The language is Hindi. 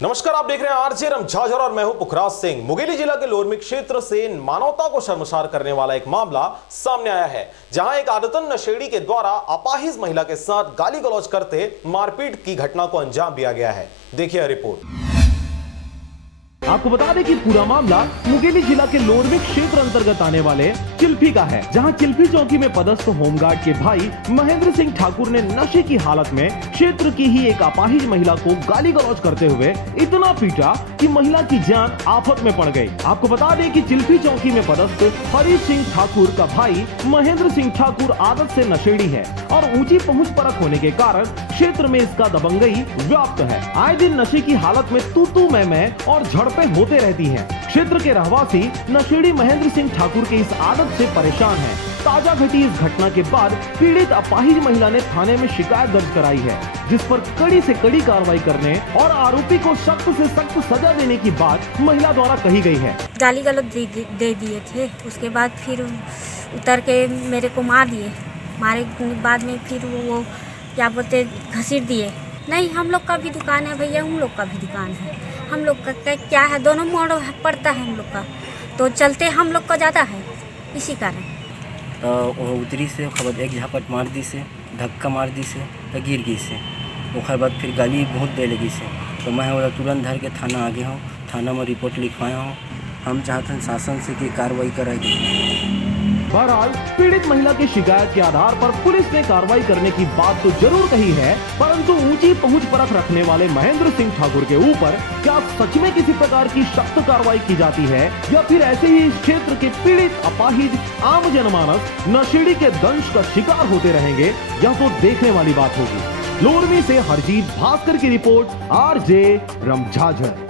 नमस्कार, आप देख रहे हैं आरजे रमझाझर और मैं हूं पुखराज सिंह। मुंगेली जिला के लोरमी क्षेत्र से मानवता को शर्मसार करने वाला एक मामला सामने आया है, जहां एक आदतन नशेड़ी के द्वारा अपाहिज महिला के साथ गाली गलौज करते मारपीट की घटना को अंजाम दिया गया है। देखिए रिपोर्ट। आपको बता दें कि पूरा मामला मुंगेली जिला के लोरमी क्षेत्र अंतर्गत आने वाले चिल्फी का है, जहां चिल्फी चौकी में पदस्थ होमगार्ड के भाई महेंद्र सिंह ठाकुर ने नशे की हालत में क्षेत्र की ही एक अपाहिज महिला को गाली गलौज करते हुए इतना पीटा कि महिला की जान आफत में पड़ गई। आपको बता दें कि चिल्फी चौकी में पदस्थ हरीश सिंह ठाकुर का भाई महेंद्र सिंह ठाकुर आदत से नशेड़ी है और ऊंची पहुंच परख होने के कारण क्षेत्र में इसका दबंगई व्याप्त है। आए दिन नशे की हालत में तू मैं और झड़पें होते रहती हैं। क्षेत्र के रहवासी नशेड़ी महेंद्र सिंह ठाकुर के इस आदत से परेशान हैं। ताजा घटी इस घटना के बाद पीड़ित अपाहिज महिला ने थाने में शिकायत दर्ज कराई है, जिस पर कड़ी से कड़ी कार्रवाई करने और आरोपी को सख्त से सख्त सजा देने की बात महिला द्वारा कही गई है। गाली गलौज दे दिए थे, उसके बाद फिर उतर के मेरे को मार दिए। मारे बाद में फिर वो क्या बोलते घसीट दिए। नहीं, हम लोग का भी दुकान है भैया, उन लोग का भी दुकान है। हम लोग का क्या है, दोनों मोड़ पड़ता है हम लोग का, तो चलते हम लोग का ज़्यादा है, इसी कारण उतरी से खबर एक झापट मार दी से, धक्का मार दी से तो गिर गई से। ओखर बाद फिर गाली बहुत दे लगी से, तो मैं वो तुरंत धर के थाना आ गया हूँ। थाना में रिपोर्ट लिखवाया हूँ। हम चाहते हैं शासन से कि कार्रवाई कराई। बहरहाल पीड़ित महिला की शिकायत के आधार पर पुलिस ने कार्रवाई करने की बात तो जरूर कही है, परंतु ऊंची पहुंच परख रखने वाले महेंद्र सिंह ठाकुर के ऊपर क्या सच में किसी प्रकार की सख्त कार्रवाई की जाती है या फिर ऐसे ही इस क्षेत्र के पीड़ित अपाहिज आम जनमानस नशेड़ी के दंश का शिकार होते रहेंगे, यह तो देखने वाली बात होगी। लोरमी से हरजीत भास्कर की रिपोर्ट, आरजे रमझाझर।